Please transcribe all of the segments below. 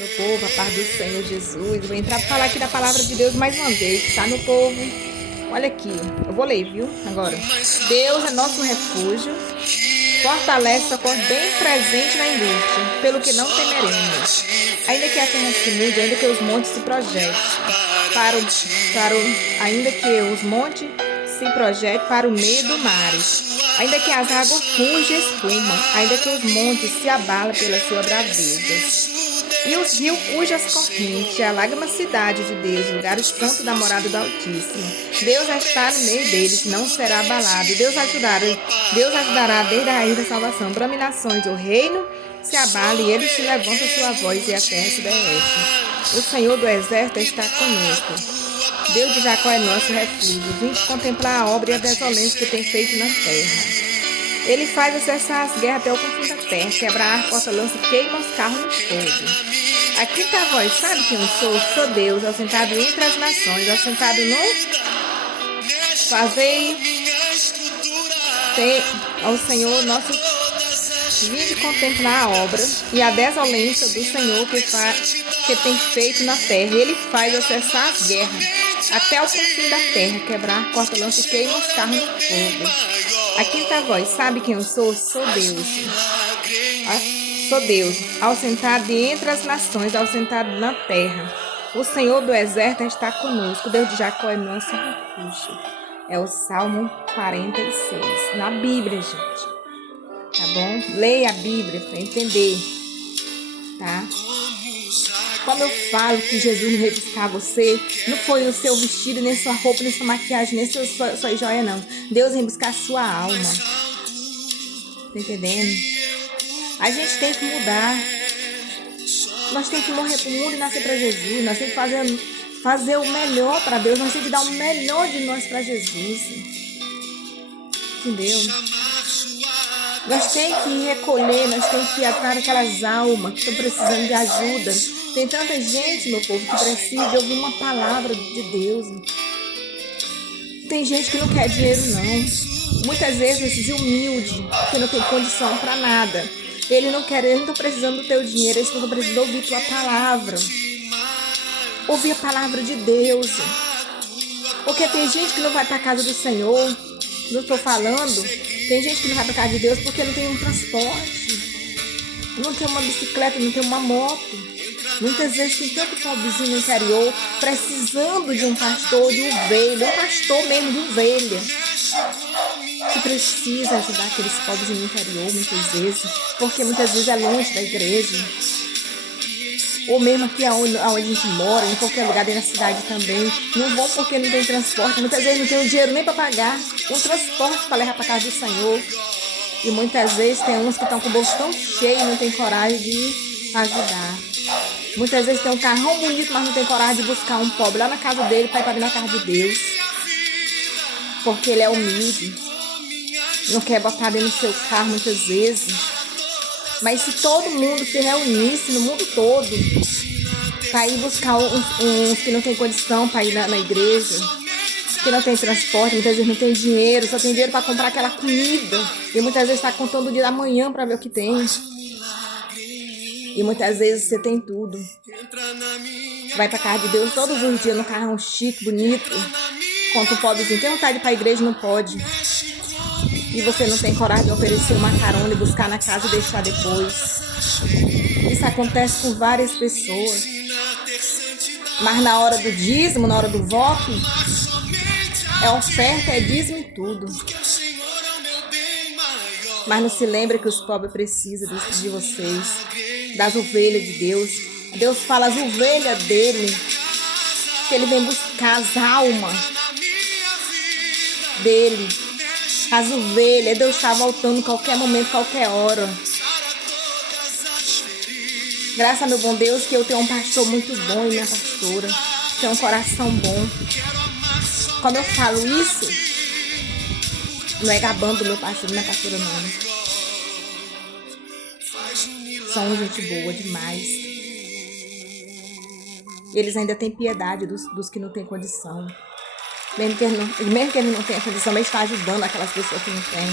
Meu povo, a paz do Senhor Jesus. Vou entrar para falar aqui da palavra de Deus mais uma vez, tá, meu povo? Olha aqui, eu vou ler, viu? Agora. Deus é nosso refúgio, fortalece a cor bem presente na angústia, pelo que não temeremos. Ainda que a terra se mude, ainda que os montes se projetem, ainda que os montes se projetem para o meio do mar, ainda que as águas rugem e espumam, ainda que os montes se abalem pela sua braveza. E os rios cujas correntes alagam a cidade de Deus, lugar santo da morada do Altíssimo. Deus está no meio deles, não será abalado. Deus ajudará desde a raiz da salvação. Dominações, o reino se abala e ele se levanta sua voz e a terra se derrete. O Senhor do exército está conosco. Deus de Jacó é nosso refúgio. Vinde contemplar a obra e a desolência que tem feito na terra. Ele faz cessar as guerras até o confim da terra, quebrar a fortaleza e queima os carros no fogo. Aqui está a voz, sabe quem eu sou? Sou Deus, assentado entre as nações, assentado no fazei ao Senhor nosso. Vinde contemplar a obra e a desolência do Senhor que tem feito na terra. Ele faz cessar as guerras até o confim da terra, quebrar, corta lança e queima os carros no fogo. Aqui está a voz, sabe quem eu sou? Sou Deus. Sou Deus, assentado entre as nações, assentado na terra. O Senhor do exército está conosco. Deus de Jacó é nosso refúgio. É o Salmo 46. Na Bíblia, gente. Tá bom? Leia a Bíblia para entender. Tá? Quando eu falo que Jesus não veio buscar você, não foi o seu vestido, nem sua roupa, nem sua maquiagem, nem sua joia, não. Deus vem buscar a sua alma. Tá entendendo? A gente tem que mudar. Nós temos que morrer para o mundo e nascer para Jesus. Nós temos que fazer o melhor para Deus. Nós temos que dar o melhor de nós para Jesus. Entendeu? Nós temos que recolher, nós temos que ir atrás daquelas almas que estão precisando de ajuda. Tem tanta gente, meu povo, que precisa ouvir uma palavra de Deus. Tem gente que não quer dinheiro, não. Muitas vezes esses humildes, que não tem condição para nada. Eles não estão precisando do teu dinheiro, eles estão precisando ouvir tua palavra. Ouvir a palavra de Deus. Porque tem gente que não vai para a casa do Senhor. Não estou falando. Tem gente que não vai para a casa de Deus porque não tem um transporte. Não tem uma bicicleta, não tem uma moto. Muitas vezes tem tanto pobrezinho no interior precisando de um pastor, de ovelha. Um pastor mesmo de ovelha. Que precisa ajudar aqueles pobres no interior, muitas vezes, porque muitas vezes é longe da igreja, ou mesmo aqui onde a gente mora, em qualquer lugar dentro da cidade também, não vão porque não tem transporte, muitas vezes não tem o dinheiro nem para pagar um transporte para levar para casa do Senhor, e muitas vezes tem uns que estão com o bolso tão cheio e não tem coragem de ajudar. Muitas vezes tem um carrão bonito, mas não tem coragem de buscar um pobre lá na casa dele para ir para na casa de Deus, porque ele é humilde. Não quer botar dentro do seu carro muitas vezes. Mas se todo mundo se reunisse no mundo todo para ir buscar uns que não tem condição para ir na igreja, que não tem transporte, muitas vezes não tem dinheiro, só tem dinheiro para comprar aquela comida. E muitas vezes está contando o dia da manhã para ver o que tem. E muitas vezes você tem tudo. Vai para casa de Deus todos os dias no carrão chique, bonito. Conta o pobrezinho, tem vontade de ir para a igreja, não pode. E você não tem coragem de oferecer uma carona e buscar na casa e deixar depois. Isso acontece com várias pessoas. Mas na hora do dízimo, na hora do voto, é oferta, é dízimo e tudo. Mas não se lembra que os pobres precisam de vocês, das ovelhas de Deus. Deus fala as ovelhas dele, que ele vem buscar as almas dele. As ovelhas, Deus está voltando qualquer momento, qualquer hora. Graças a meu bom Deus que eu tenho um pastor muito bom e minha pastora. Tem um coração bom. Quando eu falo isso, não é gabando meu pastor e minha pastora, não. São gente boa demais. Eles ainda têm piedade dos que não têm condição. Mesmo que ele não tenha condição, ele está ajudando aquelas pessoas que não têm.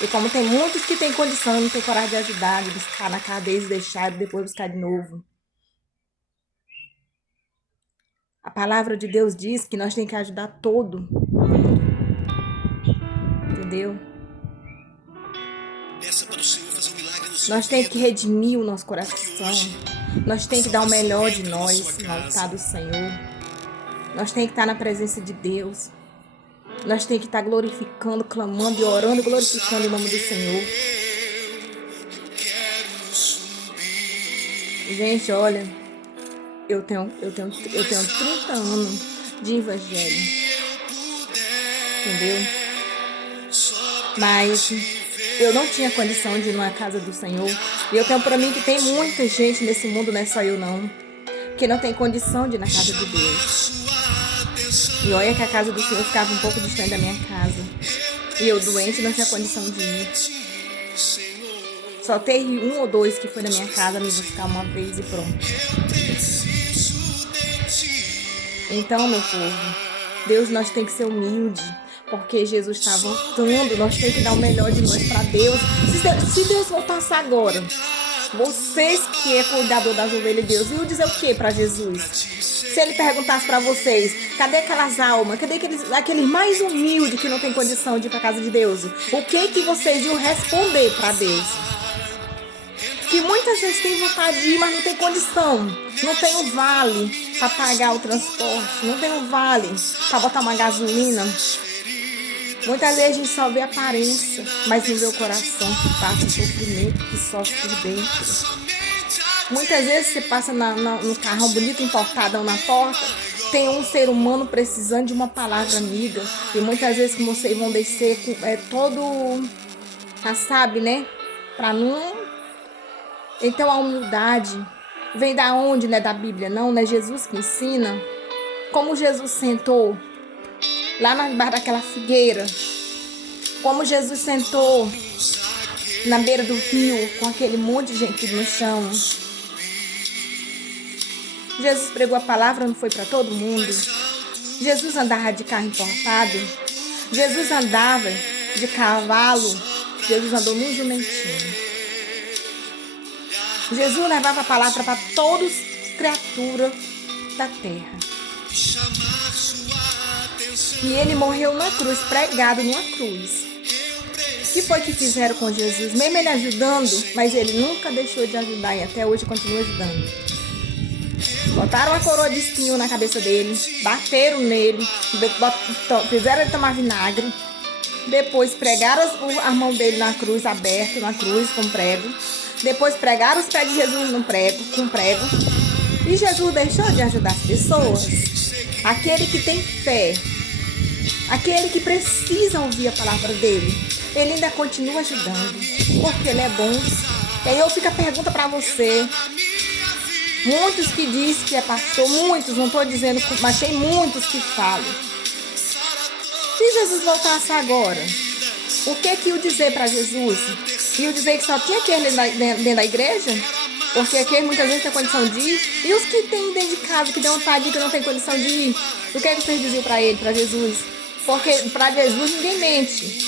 E como tem muitos que têm condição, não tem coragem de ajudar, de buscar na casa deles, deixar e depois buscar de novo. A palavra de Deus diz que nós temos que ajudar todo. Entendeu? Nós temos que redimir o nosso coração. Nós temos que dar o melhor de nós no altar do Senhor. Nós temos que estar na presença de Deus. Nós temos que estar glorificando, clamando e orando, glorificando o nome do Senhor. Gente, olha, eu tenho 30 anos de evangelho. Entendeu? Mas eu não tinha condição de ir numa casa do Senhor. E eu tenho para mim que tem muita gente nesse mundo, não é só eu não, que não tem condição de ir na casa de Deus. E olha que a casa do Senhor ficava um pouco distante da minha casa. E eu doente não tinha condição de ir. Só teve 1 ou 2 que foi na minha casa me buscar uma vez e pronto. Então, meu povo, Deus, nós temos que ser humilde. Porque Jesus está voltando, nós temos que dar o melhor de nós para Deus. Se Deus voltasse agora, vocês que é cuidador das ovelhas de Deus, iam dizer o que para Jesus? Se ele perguntasse para vocês, cadê aquelas almas? Cadê aqueles mais humildes que não tem condição de ir para a casa de Deus? O que vocês iam responder para Deus? Que muitas vezes tem vontade de ir, mas não tem condição. Não tem um vale para pagar o transporte. Não tem um vale para botar uma gasolina. Muitas vezes a gente só vê a aparência, mas não vê o coração que passa o sofrimento, que sofre por dentro. Muitas vezes você passa no carrão bonito, importadão na porta, tem um ser humano precisando de uma palavra amiga. E muitas vezes que vocês vão descer todo, sabe, né? Para não... Então a humildade vem da onde, né? Da Bíblia, não é Jesus que ensina. Como Jesus sentou lá debaixo daquela figueira, como Jesus sentou na beira do rio com aquele monte de gente no chão. Jesus pregou a palavra, não foi para todo mundo. Jesus andava de carro importado. Jesus andava de cavalo. Jesus andou num jumentinho. Jesus levava a palavra para todas as criaturas da terra. E ele morreu na cruz, pregado numa cruz. O que foi que fizeram com Jesus? Mesmo ele ajudando, mas ele nunca deixou de ajudar e até hoje continua ajudando. Botaram uma coroa de espinho na cabeça dele, bateram nele, fizeram ele tomar vinagre. Depois pregaram a mão dele na cruz, aberto na cruz com prego. Depois pregaram os pés de Jesus com prego. E Jesus deixou de ajudar as pessoas. Aquele que tem fé, aquele que precisa ouvir a palavra dele, ele ainda continua ajudando, porque ele é bom. E aí eu fico a pergunta para você. Muitos que dizem que é pastor, muitos, não estou dizendo, mas tem muitos que falam. Se Jesus voltasse agora, o que eu dizer para Jesus? Ia dizer que só tinha aquele dentro da igreja? Porque aquele muitas vezes tem condição de ir. E os que tem dentro de casa, que deu vontade de ir, que não tem condição de ir? O que vocês diziam para ele, para Jesus? Porque para Jesus ninguém mente.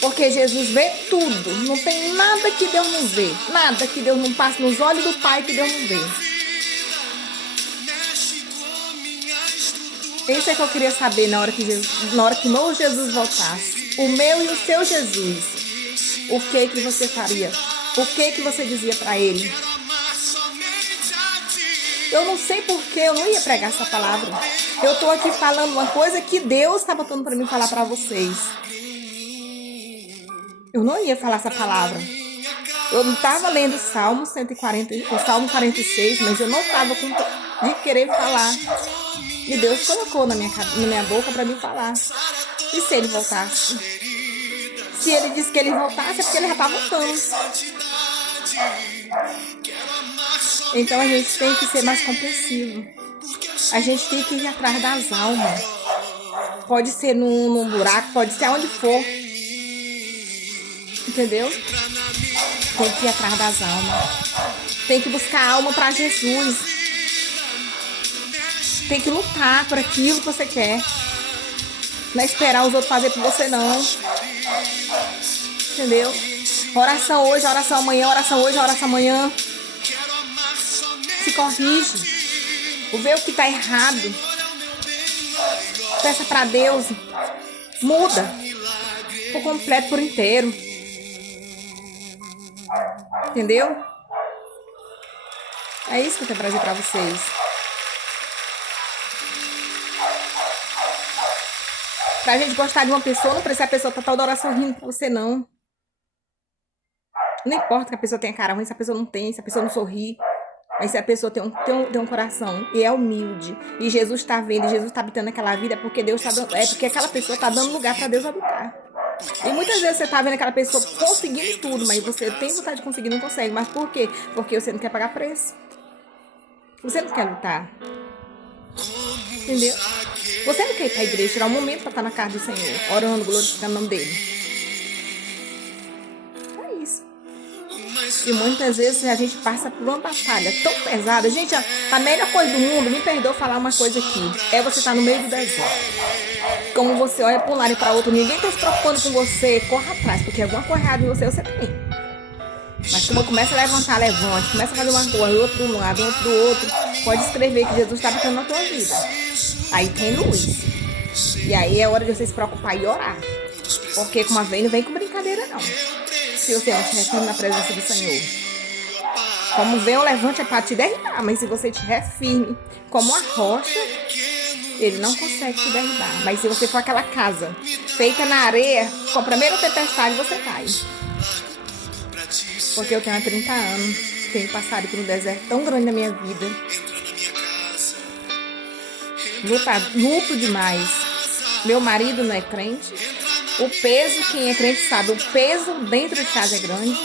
Porque Jesus vê tudo. Não tem nada que Deus não vê. Nada que Deus não passe nos olhos do Pai que Deus não vê. Isso é que eu queria saber na hora que meu Jesus voltasse. O meu e o seu Jesus. O que você faria? O que você dizia para ele? Eu não sei porque eu não ia pregar essa palavra. Eu estou aqui falando uma coisa que Deus está botando para mim falar para vocês. Eu não ia falar essa palavra. Eu não estava lendo Salmo 140, o Salmo 46, mas eu não estava de querer falar. E Deus colocou na minha boca para mim falar. E se ele voltasse? Se ele disse que ele voltasse, é porque ele já está voltando. Então a gente tem que ser mais compreensivo. A gente tem que ir atrás das almas. Pode ser num buraco, pode ser aonde for. Entendeu? Tem que ir atrás das almas. Tem que buscar alma para Jesus. Tem que lutar por aquilo que você quer. Não é esperar os outros fazer por você, não. Entendeu? Oração hoje, oração amanhã, oração hoje, oração amanhã. Se corrige. Vê o que está errado. Peça para Deus. Muda. Por completo, por inteiro. Entendeu? É isso que eu tenho pra trazer pra vocês. Pra gente gostar de uma pessoa, não precisa a pessoa estar toda hora sorrindo pra você, não. Não importa que a pessoa tenha cara ruim, se a pessoa não tem, se a pessoa não sorri. Mas se a pessoa tem um coração e é humilde, e Jesus está vendo, e Jesus está habitando aquela vida, é porque Deus tá dando, é porque aquela pessoa está dando lugar para Deus habitar. E muitas vezes você está vendo aquela pessoa conseguindo tudo, mas você tem vontade de conseguir e não consegue. Mas por quê? Porque você não quer pagar preço. Você não quer lutar. Entendeu? Você não quer ir para a igreja, tirar um momento para estar na casa do Senhor, orando, glorificando o nome dele. E muitas vezes a gente passa por uma batalha tão pesada. Gente, a melhor coisa do mundo, me perdoa falar uma coisa aqui, é você estar no meio do deserto. Como você olha para um lado e para outro, ninguém está se preocupando com você, corra atrás, porque alguma coisa errada em você tem. Mas como começa a levantar, levante, começa a fazer uma coisa, outro de um lado, outro do outro, pode escrever que Jesus está habitando na tua vida. Aí tem luz. E aí é hora de você se preocupar e orar. Porque como a vem, não vem com brincadeira, não. Se você não estiver firme na presença do Senhor. Como vem o levante é para te derribar, mas se você estiver firme como uma rocha, ele não consegue te derribar. Mas se você for aquela casa feita na areia, com a primeira tempestade você cai. Porque eu tenho há 30 anos, tenho passado por um deserto tão grande na minha vida. Luto demais. Meu marido não é crente. O peso, quem é crente sabe, o peso dentro de casa é grande.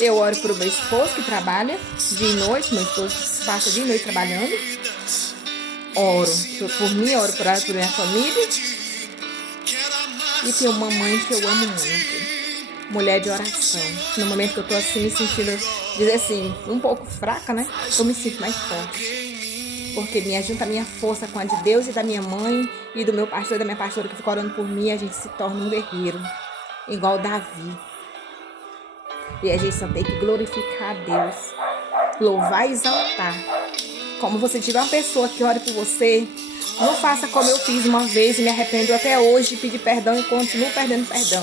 Eu oro para o meu esposo que trabalha dia e noite, meu esposo passa dia e noite trabalhando. Oro por mim, oro por minha família. E tenho uma mãe que eu amo muito. Mulher de oração. No momento que eu tô assim, me sentindo, dizer assim, um pouco fraca, né? Eu me sinto mais forte. Porque me junta a minha força com a de Deus e da minha mãe e do meu pastor e da minha pastora que fica orando por mim, a gente se torna um guerreiro, igual Davi. E a gente só tem que glorificar a Deus, louvar e exaltar. Como você tiver uma pessoa que ore por você, não faça como eu fiz uma vez e me arrependo até hoje, pedir perdão e continuo perdendo perdão.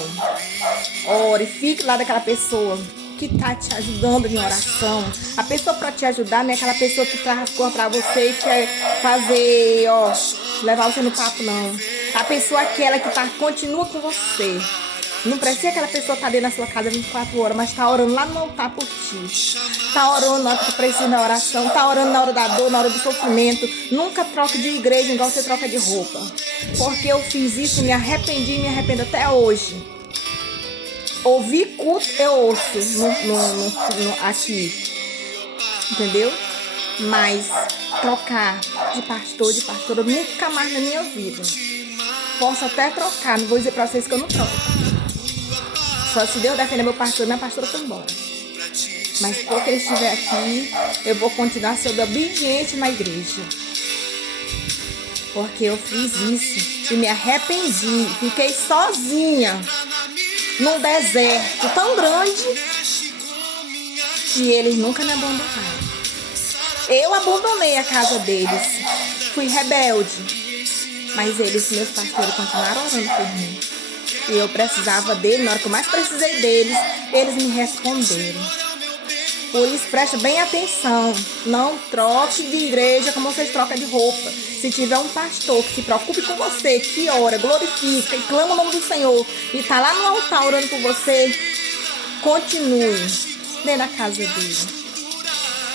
Ore, fique lá daquela pessoa que tá te ajudando em oração. A pessoa para te ajudar não é aquela pessoa que traz coisa para você e quer fazer, levar você no papo, não. A pessoa é aquela que continua com você. Não precisa aquela pessoa estar dentro da sua casa 24 horas, mas está orando lá no altar por ti. Está orando na hora que tu precisa da oração, está orando na hora da dor, na hora do sofrimento. Nunca troque de igreja igual você troca de roupa. Porque eu fiz isso e me arrependi e me arrependo até hoje. Ouvir culto eu ouço aqui, entendeu? Mas trocar de pastor, de pastora, nunca mais na minha vida. Posso até trocar, não vou dizer pra vocês que eu não troco. Só se Deus defender meu pastor, minha pastora foi embora. Mas porque ele estiver aqui, eu vou continuar sendo obediente na igreja. Porque eu fiz isso e me arrependi, fiquei sozinha. Num deserto tão grande e eles nunca me abandonaram. Eu abandonei a casa deles, fui rebelde, mas eles, meus pastores, continuaram orando por mim. E eu precisava deles, na hora que eu mais precisei deles, eles me responderam. Por isso, preste bem atenção, não troque de igreja como vocês trocam de roupa. Se tiver um pastor que se preocupe com você, que ora, glorifica e clama o nome do Senhor e está lá no altar orando por você, continue dentro da casa dele.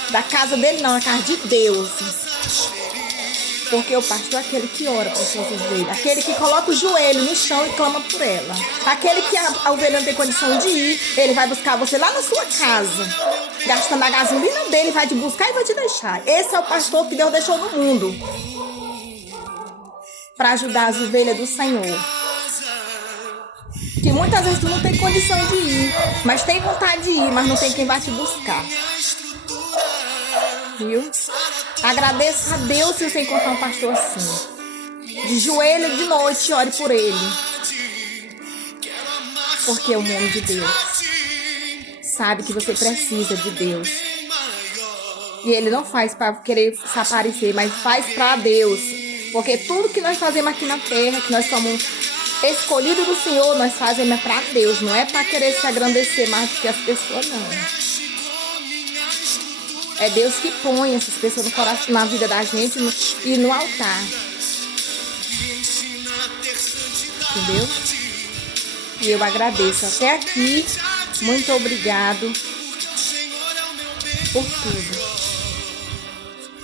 Da casa dele não, na casa de Deus. Porque o pastor é aquele que ora para as suas ovelhas, aquele que coloca o joelho no chão e clama por ela. Aquele que a ovelha não tem condição de ir, ele vai buscar você lá na sua casa, gastando a gasolina dele, vai te buscar e vai te deixar. Esse é o pastor que Deus deixou no mundo para ajudar as ovelhas do Senhor. Que muitas vezes tu não tem condição de ir, mas tem vontade de ir, mas não tem quem vai te buscar. Viu? Agradeça a Deus se você encontrar um pastor assim. De joelho de noite, ore por ele. Porque é o nome de Deus. Sabe que você precisa de Deus. E ele não faz para querer se aparecer, mas faz para Deus. Porque tudo que nós fazemos aqui na terra, que nós somos escolhidos do Senhor, nós fazemos para Deus, não é para querer se engrandecer mais do que as pessoas, não. É Deus que põe essas pessoas no coração, na vida da gente e no altar. Entendeu? E eu agradeço até aqui. Muito obrigado por tudo.